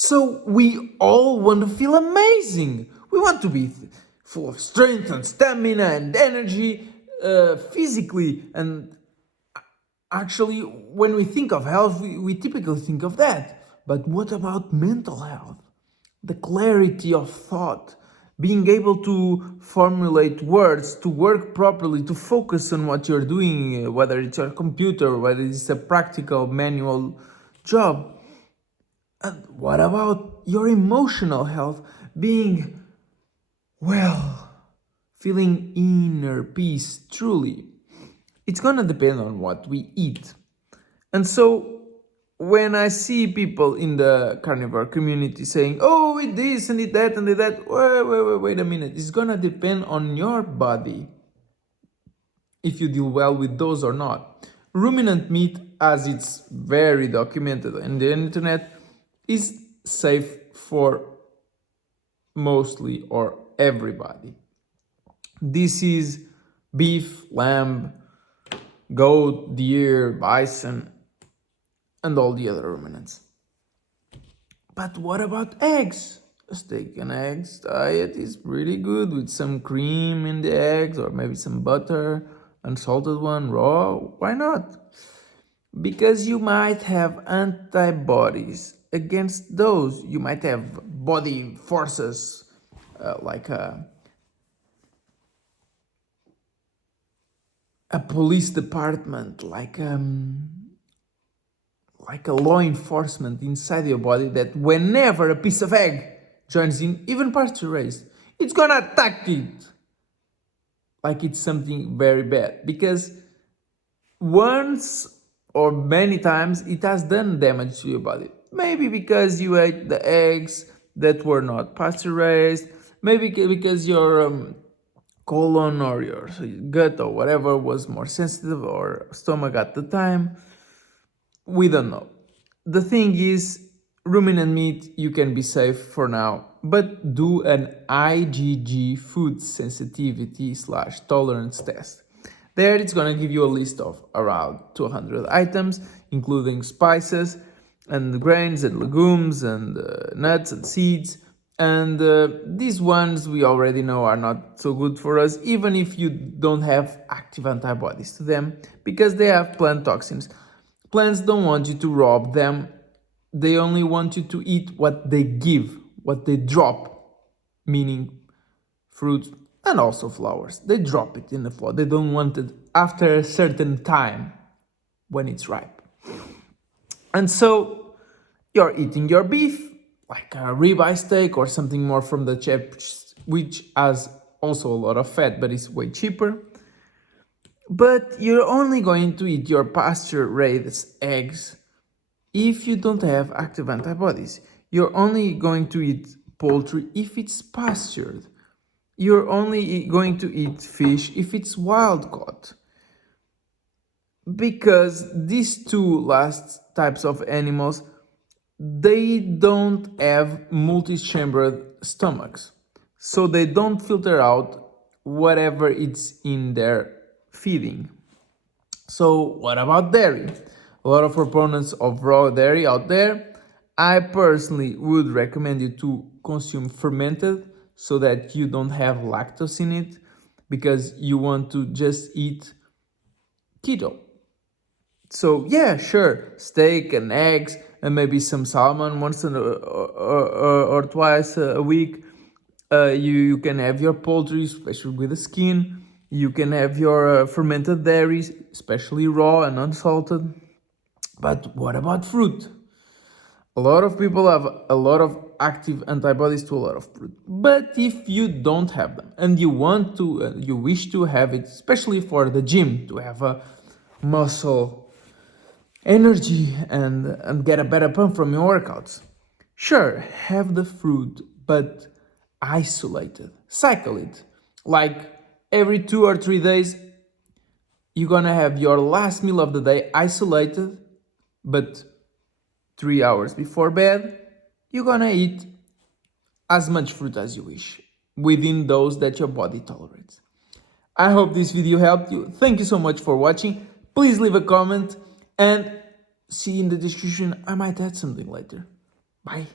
So we all want to feel amazing. We want to be full of strength and stamina and energy physically. And actually, when we think of health, we typically think of that. But what about mental health? The clarity of thought, being able to formulate words, to work properly, to focus on what you're doing, whether it's your computer, whether it's a practical manual job. And what about your emotional health? Being, well, feeling inner peace truly. It's gonna depend on what we eat. And so when I see people in the carnivore community saying, oh, eat this and eat that and eat that, wait a minute. It's gonna depend on your body if you deal well with those or not. Ruminant meat, as it's very documented on the internet, is safe for mostly or everybody. This is beef, lamb, goat, deer, bison, and all the other ruminants. But what about eggs? A steak and eggs diet is pretty good with some cream in the eggs or maybe some butter, unsalted one, raw. Why not? Because you might have antibodies against those. You might have body forces like a police department, like a law enforcement inside your body that whenever a piece of egg joins in, even pasture raised, it's gonna attack it like it's something very bad. Because once or many times it has done damage to your body. Maybe because you ate the eggs that were not pasture raised, maybe because your colon or your gut or whatever was more sensitive, or stomach at the time. We don't know. The thing is, ruminant meat, you can be safe for now, but do an IgG food sensitivity / tolerance test. There it's gonna give you a list of around 200 items, including spices and grains and legumes and nuts and seeds. And these ones we already know are not so good for us, even if you don't have active antibodies to them, because they have plant toxins. Plants don't want you to rob them. They only want you to eat what they give, what they drop, meaning fruits and also flowers. They drop it in the floor. They don't want it after a certain time when it's ripe. And so you're eating your beef, like a ribeye steak or something more from the chest, which has also a lot of fat, but it's way cheaper. But you're only going to eat your pasture-raised eggs if you don't have active antibodies. You're only going to eat poultry if it's pastured. You're only going to eat fish if it's wild caught. Because these two last types of animals, they don't have multi-chambered stomachs. So they don't filter out whatever it's in their feeding. So what about dairy? A lot of proponents of raw dairy out there. I personally would recommend you to consume fermented so that you don't have lactose in it, because you want to just eat keto. So yeah, sure, steak and eggs and maybe some salmon once or twice a week. You can have your poultry, especially with the skin. You can have your fermented dairies, especially raw and unsalted. But what about fruit? A lot of people have a lot of active antibodies to a lot of fruit. But if you don't have them and you want to, you wish to have it, especially for the gym, to have a muscle energy and get a better pump from your workouts, sure, have the fruit, but isolate it, cycle it. Like every 2 or 3 days, you're gonna have your last meal of the day isolated, but 3 hours before bed, you're gonna eat as much fruit as you wish, within those that your body tolerates. I hope this video helped you. Thank you so much for watching. Please leave a comment and see in the description. I might add something later. Bye.